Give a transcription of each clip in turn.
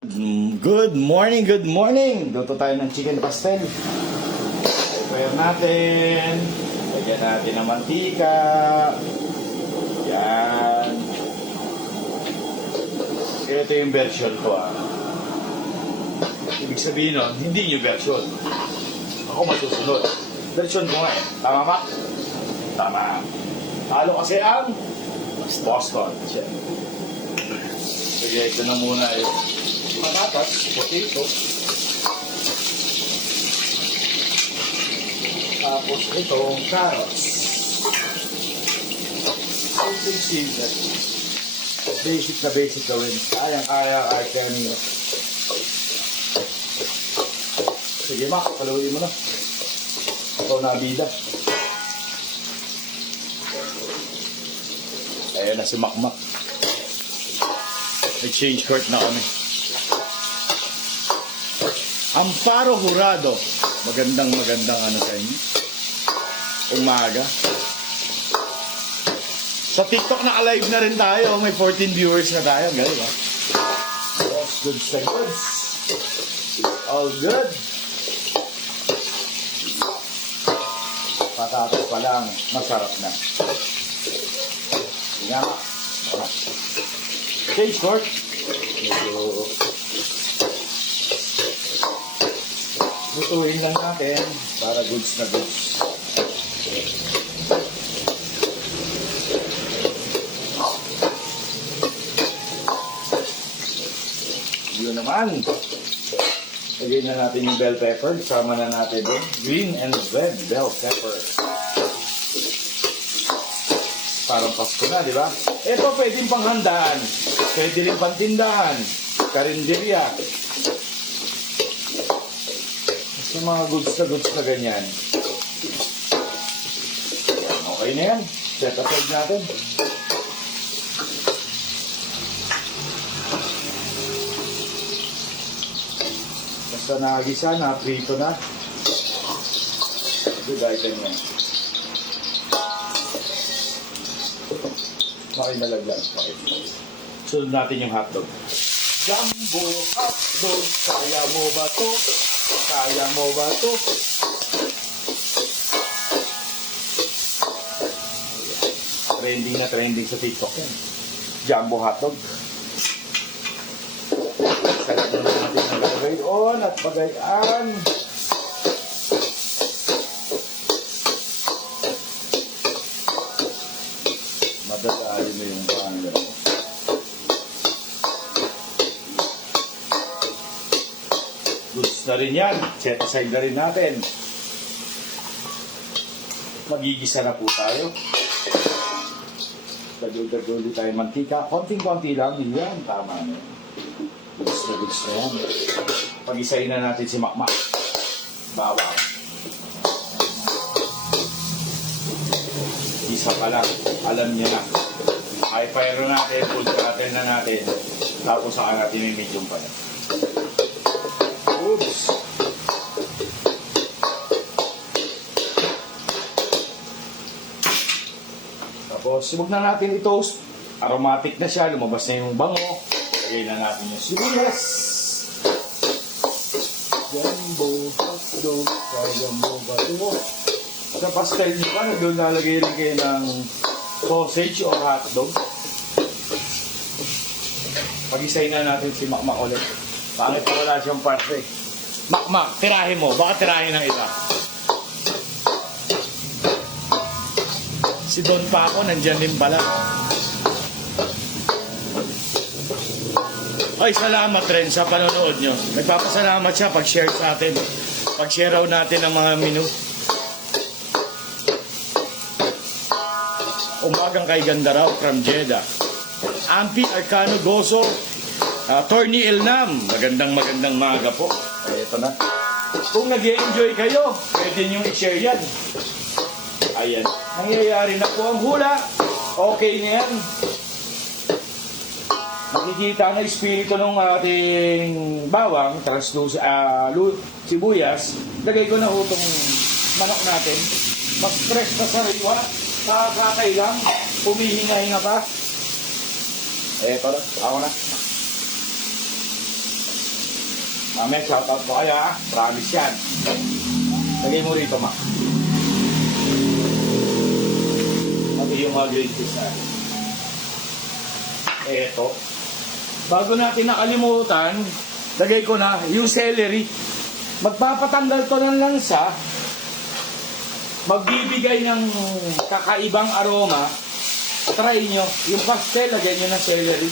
Good morning, good morning! Luto tayo ng chicken pastel. Prepare natin. Lagyan natin ng mantika. Yan. Ito yung version ko Ibig sabihin nun, hindi yung version. Ako masusunod. Version ko nga Tama ba? Tama. Talo kasi ang Boston. Sige, ito na muna yung patatas, potato. Tapos itong carrots. Something simple. Basic gawin. Kayang-kaya item. Sige, Mac, paluin mo na. Ito na bida. Ayan na si Mac. May change court na kami. Amparo Jurado. Magandang sa inyo. Umaga. Sa TikTok naka-live na rin tayo. May 14 viewers na tayo. Galing Yes, goods na goods. All good. Patatas pa lang. Masarap na. Nga. Change court. Lutuin lang natin para goods na goods. Yun naman. Lagyan na natin yung bell pepper. Sama na natin doon. Green and red bell pepper. Parang Pasko na, di ba? Ito pwedeng panghandaan. Pwede rin pantindahan. Karinderya. Basta mga goods na ganyan. Okay na yan. Set aside natin. Basta nakagisa na, prito na. Good item yan. Nalaglag. Sunod natin yung hotdog. Jumbo hotdog, kaya mo ba to? Kaya mo ba to? Trending sa TikTok yan. Jumbo hotdog. Sarap na natin ang lagay on at pagayan. Madadali na yung pangalaw. Goods na rin yan. Set aside na rin natin. Magigisa na po tayo. Dagol-dagol tayo mantika. Konting-konti lang. Yan. Tama na. Goods na yan. Pag-isayin na natin si Makmak. Bawang. Isa pa lang, alam niya na. High fire natin, full throttle na natin. Tapos saka natin yung medium pa yan. Oops! Tapos, huwag na natin i-toast. Aromatic na siya, lumabas na yung bango. Lagay na natin yung sibuyas. Jumbo hotdog, kaya mo ba ito? Sa pastel nyo pa, naglalagay rin kayo ng sausage o hotdog. Pag-isay na natin si Makmak ulit. Bakit pa wala siyang parte? Makmak, tirahin mo. Baka tirahin ng iba. Si Don Paco, nandyan din pala. Ay, salamat rin sa panonood nyo. Nagpapasalamat siya pag-share sa atin. Pag-share raw natin ang mga menu. Umagang kay ganda raw from Jeddah. Ampi Arcano Gozo, Attorney Elnam. Magandang maga po. Ay, ito na. Kung nag-enjoy kayo, pwede nyo i-share yan. Ayan. Nangyayari na po ang hula. Okay na yan. Makikita ang espiritu ng ating bawang, sibuyas. Lagay ko na itong manok natin. Mas fresh na sariwa. Kakakay lang. Pumihinga-hinga pa. Eto na. Ako na. Mamaya shoutout ko kayo ha. Promise yan. Lagay mo rito, ma. Lagay yung mga green peas natin. Eto. Bago natin nakalimutan, lagay ko na yung celery. Magpapatanggal to ng lansa. Magbibigay ng kakaibang aroma. Try nyo. Yung pastel, lagyan nyo ng celery.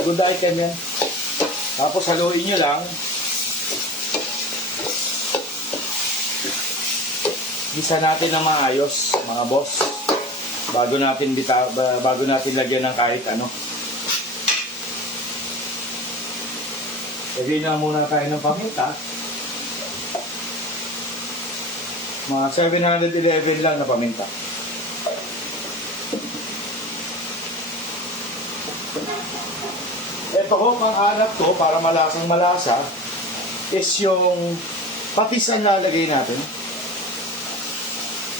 Good item yan. Tapos haluin nyo lang. Gisa natin na maayos, mga boss. Bago natin lagyan ng kahit ano. Lagyan na muna tayo ng paminta. Mga 711 lang na paminta. Ito ko, pang-anak ko, para malasang malasa, is yung patis ang lalagay natin.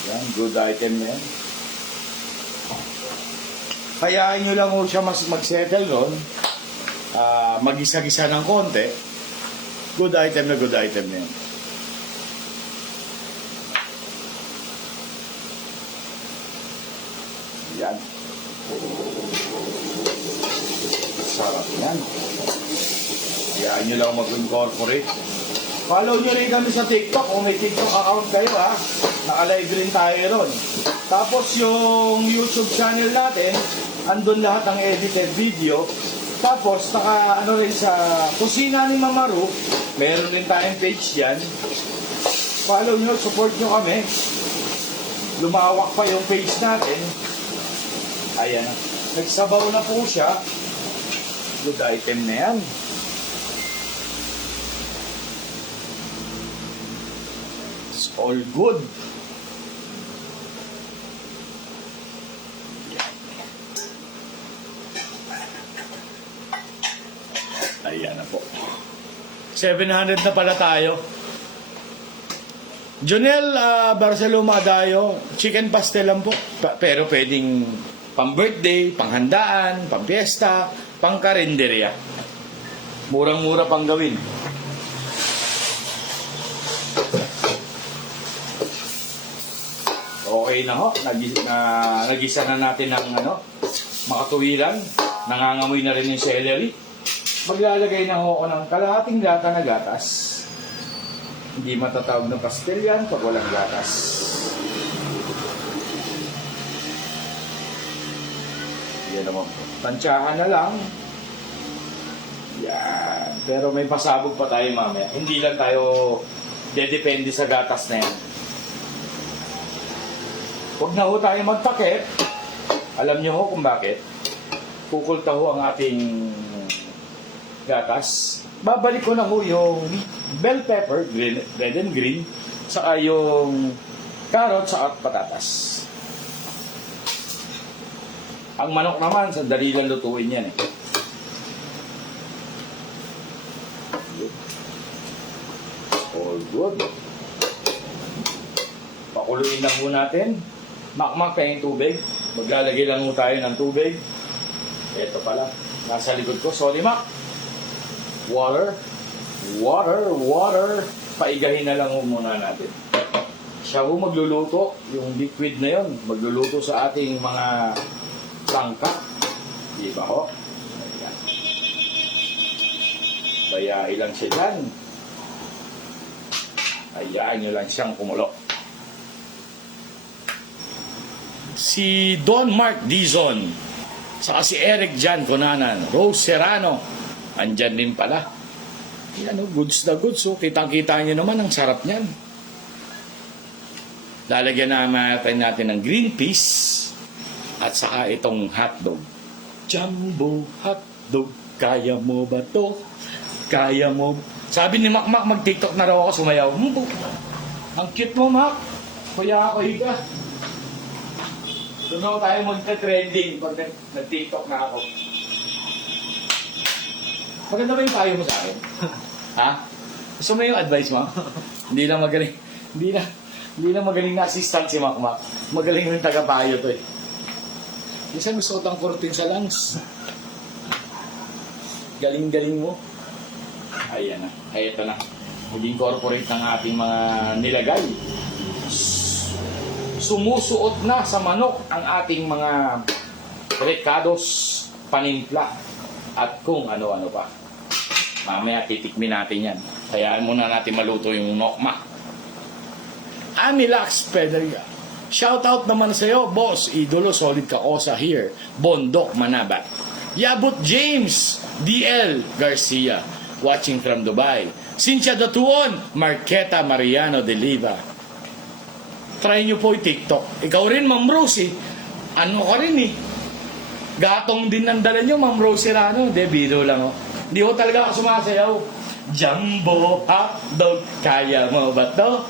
Yan, good item na yan. Hayaan nyo lang siya mag-settle ron. Mag-isa-gisa ng konti. Good item na yan. Yan. Sarap yan. Hayaan nyo lang mag-incorporate. Follow nyo rin kami sa TikTok. Kung may TikTok account kayo ha, naka-live rin tayo ron. Tapos yung YouTube channel natin, andun lahat ng edited video. Tapos ano rin sa Kusina ni Mama Ru, meron rin tayong page yan. Follow nyo, support nyo kami. Lumawak pa yung page natin. Ayan. Nagsabaw na po siya. Good item na yan. It's all good. Ayan na po. 700 na pala tayo. Jonel Barcelona Dayo, chicken pastel lang po. Pero pwedeng pang birthday, pang handaan, pang fiesta, pang karinderya. Murang-mura pang gawin. Okay na ho. Nagisa na natin ng makatuwiran. Nangangamoy na rin yung celery. Maglalagay na ho ako ng kalahating lata na gatas. Hindi matatawag na pastel yan pag walang gatas. Yan naman po. Tansyahan na lang. Yan. Pero may pasabog pa tayo mamaya. Hindi lang tayo dedepende sa gatas na yan. Huwag na ho tayo magtakip. Alam nyo ho kung bakit. Kukulta ho ang ating gatas. Babalik ko na ho yung bell pepper, red and green, saka yung carrots at patatas. Ang manok naman, sandali lang lutuin yan eh. All good. Pakuluin lang ho natin. Makmak tayong tubig. Maglalagay lang ho tayo ng tubig. Ito pala. Nasa likod ko. Sorry, Mac. Water. Paigahin na lang ho muna natin. Siya ho magluluto. Yung liquid na yon, magluluto sa ating mga langka. Diba ho? Ayan. Bayahin lang siya dyan. Hayaan nyo lang siyang kumulo. Si Don Mark Dizon, saka si Eric Jan Conanan, Rose Serrano, andyan din pala. Yan o, goods na goods. So, kitang-kita nyo naman, ang sarap niyan. Lalagyan natin ng green peas at saka itong hotdog. Jumbo hotdog, kaya mo ba to? Kaya mo. Sabi ni Makmak, mag-TikTok na raw ako, sumayaw. Ang cute mo, Mak. Kuya ako, higa. Doon ako tayo magta-trending pag nag-TikTok na ako. Maganda ba yung payo mo sa akin? Ha? Gusto mo yung advice mo? Hindi lang magaling na assistant si Makmak. Magaling yung taga-payo to eh. Minsan gusto ko tang kurtin sa lungs. Galing-galing mo. Ayan na. Ay, ito na. Mag-incorporate ng ating mga nilagay. Sumusuot na sa manok ang ating mga recados, panimpla, at kung ano-ano pa. Mamaya titikmin natin yan. Kaya muna natin maluto yung nokma. Amilax Pedria. Shoutout naman sa'yo, boss. Idolo, solid kaosa here. Bondok, Manabat. Yabut James, DL Garcia. Watching from Dubai. Cynthia Datuon, Marqueta Mariano de Liva. Try nyo po yung TikTok. Ikaw rin, Ma'am Rose, eh. Ano ka rin, eh. Gatong din ang dala nyo, Ma'am Rose Serrano. Hindi, biro lang, oh. Hindi ko talaga ako sumasayaw. Jumbo hotdog, kaya mo ba to?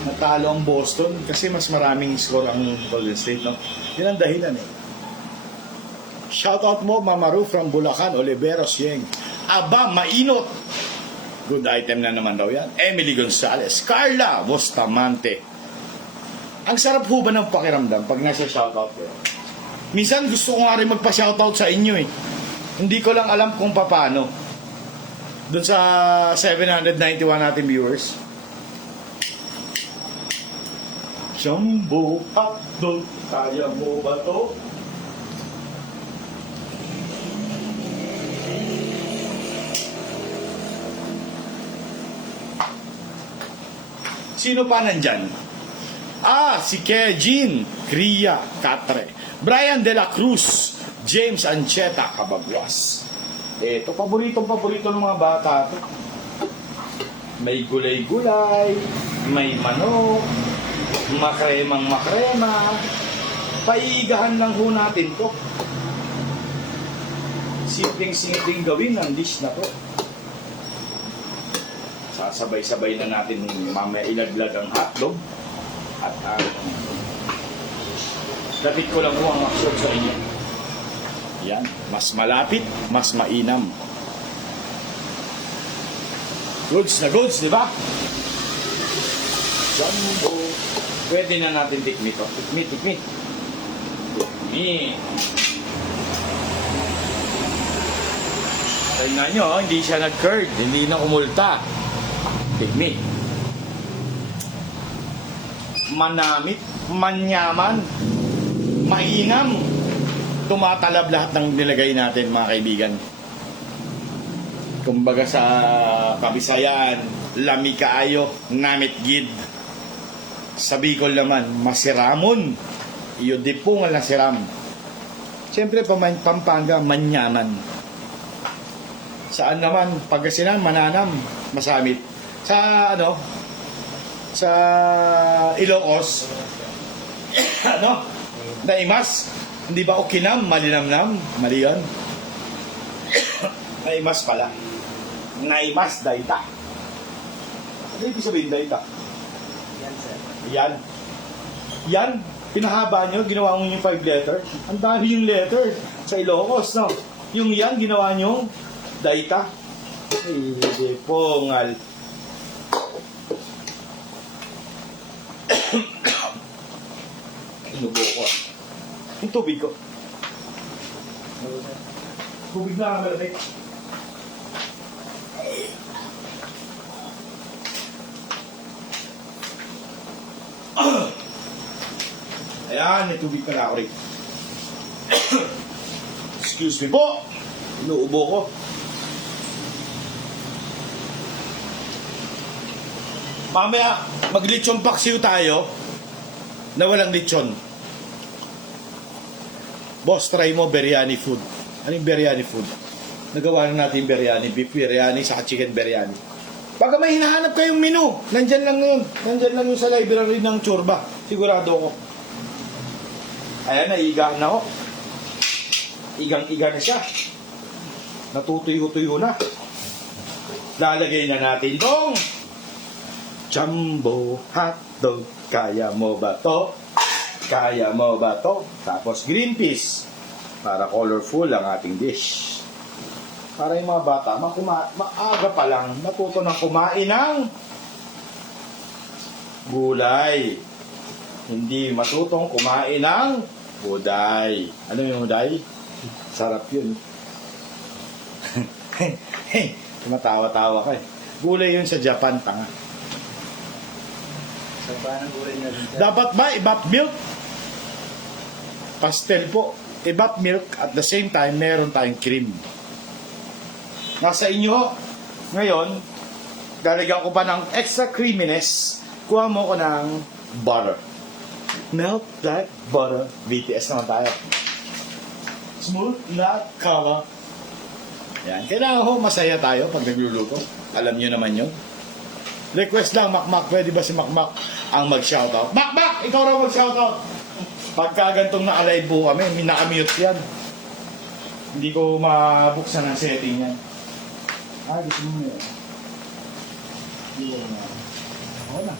Natalo ang Boston kasi mas maraming score ang Golden State, no? Yun ang dahilan, eh. Shoutout mo, Mamaru from Bulacan, Oliveros, Yeng. Aba, mainot. Good item na naman daw yan. Emily Gonzalez, Carla Bustamante. Ang sarap ho ba ng pakiramdam pag nasa shoutout ko? Minsan gusto ko nga rin magpa-shoutout sa inyo, eh. Hindi ko lang alam kung paano. Doon sa 791 natin viewers. Jumbo hotdog, kaya mo ba to? Sino pa nandyan? Si Kejin Cria Catre, Brian De La Cruz, James Ancheta Kabagwas. Ito, paborito ng mga bata to. May gulay-gulay, may manok, makremang-makrema. Paigahan lang ho natin to. Simpleng-simpleng gawin ang dish na to. Sasabay-sabay na natin mamaya ilaglag ang hotdog. At dapat ko lang po ang aksyon sa inyo. Yan, mas malapit, mas mainam. Goods na goods, di ba? Jumbo. Pwede na natin tikmi to. Tikmi. Tikmi. Tingnan nyo, hindi siya nag-curd, hindi na umulta. Tikmi. Manamit, manyaman, mainam. Tumatalab lahat ng nilagay natin, mga kaibigan. Kumbaga sa Kabisayan, lami kaayo, namit gid. Sa Bicol naman, masiramon. Iyo di po nga lang siram. Siyempre, Pampanga, manyaman. Saan naman, Pangasinan, mananam, masamit. Sa sa Ilocos, Naimas, hindi ba Okinam, malinamnam, mali yun. Naimas pala. Naimas, Daita. Ano ibig sabihin, Daita? Yan, sir. Yan, pinahaba nyo, ginawa mo yung 5 letter. Ang dami yung letter sa Ilocos, no? Yung yan, ginawa nyo, Daita. Hindi po, ngal. Inubo ko. Yung tubig ko. Tubig na ang malamig. Ayan, may tubig pala ako rin. Excuse me po. Inuubo ko. Mamaya, mag-lechon paksiw tayo na walang lechon. Boss, try mo biryani food. Ano yung biryani food? Nagawa na natin biryani, beef biryani, saka chicken biryani. Baka may hinahanap kayong menu, nandyan lang yun. Nandyan lang yun sa library ng Churba. Sigurado ko. Ayan, naiigaan na ako. Igang-iga na siya. Natutuyo-tuyo na. Lalagay na natin itong jumbo hotdog. Kaya mo ba to? Kaya mo ba to? Tapos green peas. Para colorful ang ating dish. Para yung mga bata, maaga pa lang, natuto ng kumain ng gulay. Hindi matutong kumain ng Uday. Ano yung uday? Sarap yun. Tumatawa-tawa ka eh. Gulay yun sa Japan, tanga. Sa paano gulay na rin? Dapat ba evap milk? Pastel po. Evap milk at the same time meron tayong cream. Nasa inyo. Ngayon, lalagyan ko pa ng extra creaminess. Kuha mo ko ng butter. Melt that butter. BTS naman tayo. Smooth like color. Yan. Kailangan ko masaya tayo pag nagluluto. Alam nyo naman yun. Request lang, Makmak. Pwede ba si Makmak ang mag-shoutout? Makmak! Ikaw raw mag-shoutout! Pagka gantong na-alive po kami, minaka-mute yan. Hindi ko mabuksan ang setting yan. Gusto mo yun. Hindi ko na. Oo na.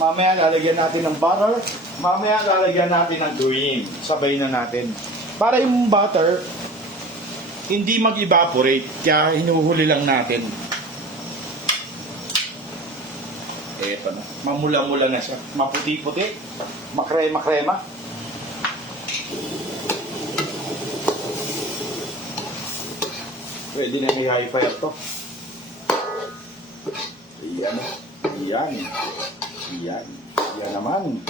Mamaya lalagyan natin ng butter. Mamaya lalagyan natin ng cream. Sabay na natin. Para yung butter, hindi mag-evaporate. Kaya hinuhuli lang natin. Eto na. Mamula-mula na siya. Maputi-puti. Makrema-krema. Pwede na i-high fire to. Ayan. Ayan. Ayan. Ayan naman.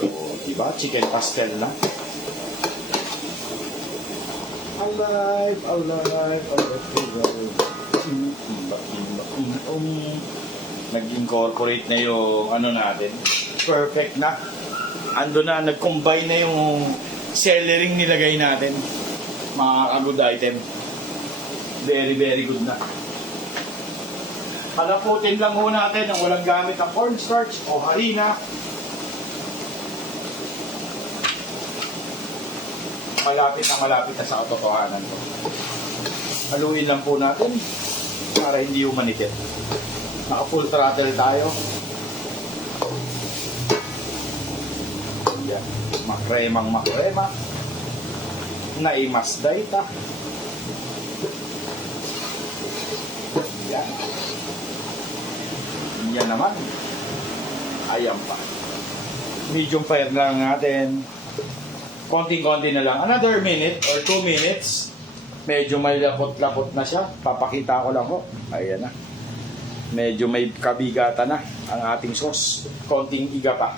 O, diba? Chicken pastel na. Alive, alive, alive. Nag-incorporate na yung ano natin. Perfect na. Ando na, nag-combine na yung celery nilagay natin. Mga good item. Very, very good na. Palaputin lang ho natin ang walang gamit ng cornstarch o harina. Malapit na sa katotohanan ko. Haluin lang po natin para hindi umanitit. Naka full throttle tayo. Yan. Makrema. Naimasday ta. Yan. Yan naman. Ayan pa. Medium fire lang natin. Konting-konti na lang. Another minute or 2 minutes. Medyo may lapot-lapot na siya. Papakita ko lang po. Ayan na. Medyo may kabigatan na ang ating sauce. Konting iga pa.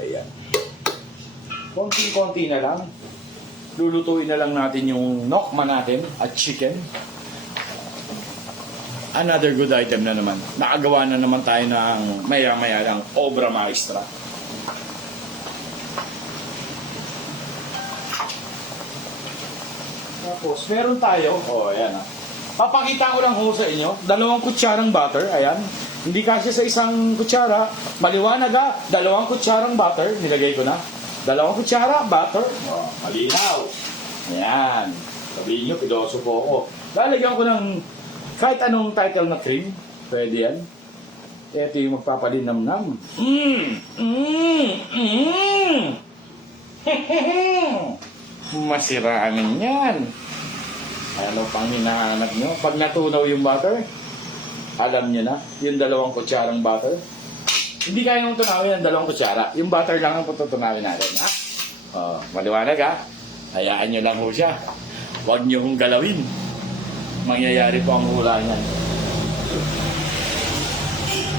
Ayan. Konting-konti na lang. Lulutuin na lang natin yung nokma natin at chicken. Another good item na naman. Nakagawa na naman tayo ng maya-maya lang obra maestra. Tapos, meron tayo. Ayan. Papakita ko lang ho sa inyo. 2 kutsarang butter. Ayan. Hindi kasi sa isang kutsara. Maliwanag ha. 2 kutsarang butter. Nilagay ko na. 2 kutsara butter. Malinaw. Ayan. Sabihin nyo, pidoso po ako. Lalagyan ko ng kahit anong title na cream. Pwede yan. Ito yung magpapalinamnam. Masiraamin yan. Ano pang hinahanap nyo? Pag natunaw yung butter, alam nyo na, yung 2 kutsarang butter. Hindi kaya nung tunawin ang 2 kutsara. Yung butter lang ang tutunawin natin. Ha? Maliwanag ha? Hayaan nyo lang ho siya. Huwag nyo hong galawin. Mangyayari po ang hula niyan.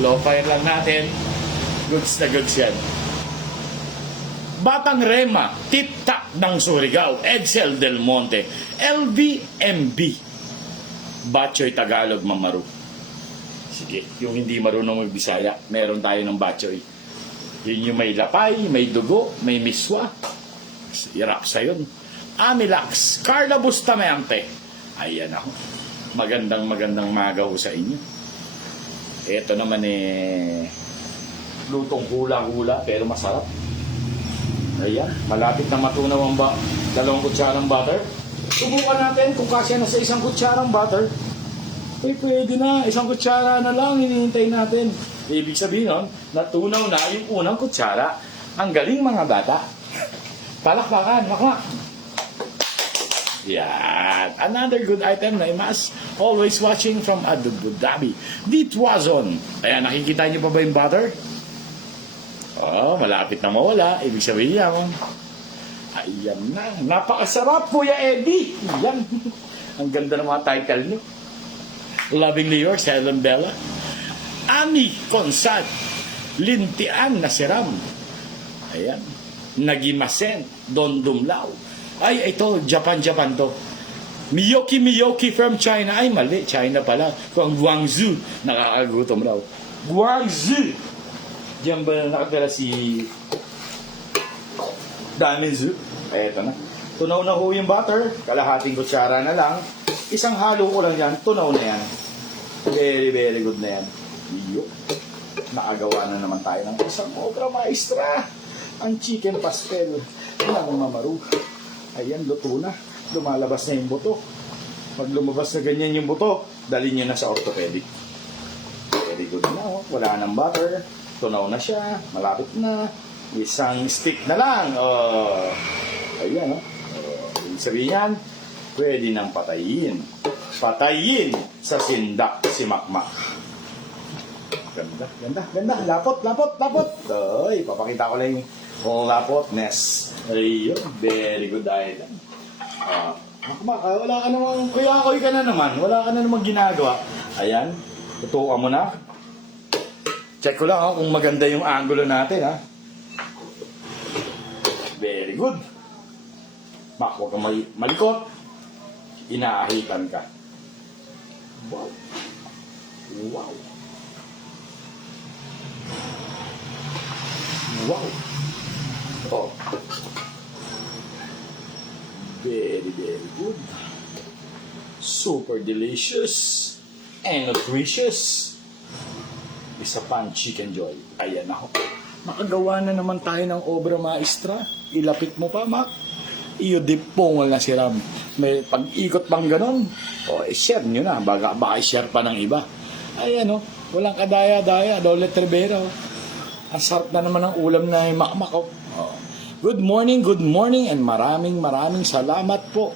Low fire lang natin. Goods na goods yan. Batang Rema, Tip-Tap ng Surigao, Edsel Del Monte, LVMB, Batchoy Tagalog Mamaru. Sige, yung hindi marunong magbisaya, meron tayo ng Batchoy. Yun yung may lapay, may dugo, may miswa. Hirap sa yun. Amilax, Carla Bustamante. Ayan ako. Magandang magaw sa inyo. Ito naman lutong hula-hula pero masarap. Ayan, malapit na matunaw ang 2 kutsarang butter. Subukan natin kung kasya na sa 1 kutsarang butter. Pwede na, 1 kutsara na lang hinihintay natin. Ibig sabihin nun, natunaw na yung unang kutsara. Ang galing mga bata. Palakpakan, makmak. Yan. Another good item na imas. Always watching from Abu Dhabi. Ditwazon. Ayan, nakikita niyo pa ba yung butter? Oh, malapit na mawala. Ibig sabihin yan. Ayan na. Napakasarap, Kuya Eddie. Yan. Ang ganda ng mga title niyo. Lovingly yours, Helen Bella. Ami Consad. Lintian na siram. Ayan. Nagimasen. Don Dumlao. Ay, ito, Japan to. Miyoki from China. Ay, mali, China pala. From Guangzhou. Nakakagutom raw. Guangzhou! Diyan ba nakatira si Daminzu? Ay, ito na. Tunaw na ho yung butter. Kalahating kutsara na lang. Isang halo ko lang yan. Tunaw na yan. Very, very good na yan. Iyo. Nakagawa na naman tayo ng isang obra maestra. Ang chicken pastel ng Mamaru. Ayan, luto na. Lumalabas na yung buto. Pag lumabas na ganyan yung buto, dali nyo na sa orthopedic. Very good na. Oh. Wala nang butter. Tunaw na siya. Malapit na. Isang stick na lang. Oh. Ayan. Oh. Ibig sabihin yan, pwede nang patayin. Patayin sa sindak si Makmak. Ganda. Lapot. Ay, papakita ko lang yung lapotness. Ayun, very good item. Makmak, wala ka namang, kuya-kuy ka na naman. Wala ka na namang ginagawa. Ayan, tutukan mo na. Check ko lang kung maganda yung angulo natin. Very good. Mak, huwag kang malikot. Inaahitan ka. Wow. Oh. Very, very good. Super delicious and nutritious. Isa pang chicken joy. Ayan ako. Makagawa na naman tayo ng obra maestra. Ilapit mo pa, Mac. Iyo dipong na si Ram. May pag-ikot pang ganon. O, share nyo na. Baka i-share pa ng iba. Ayan, walang kadaya-daya. Dolet Rivera. Ang sarap na naman ng ulam na Makmak. Good morning, and maraming salamat po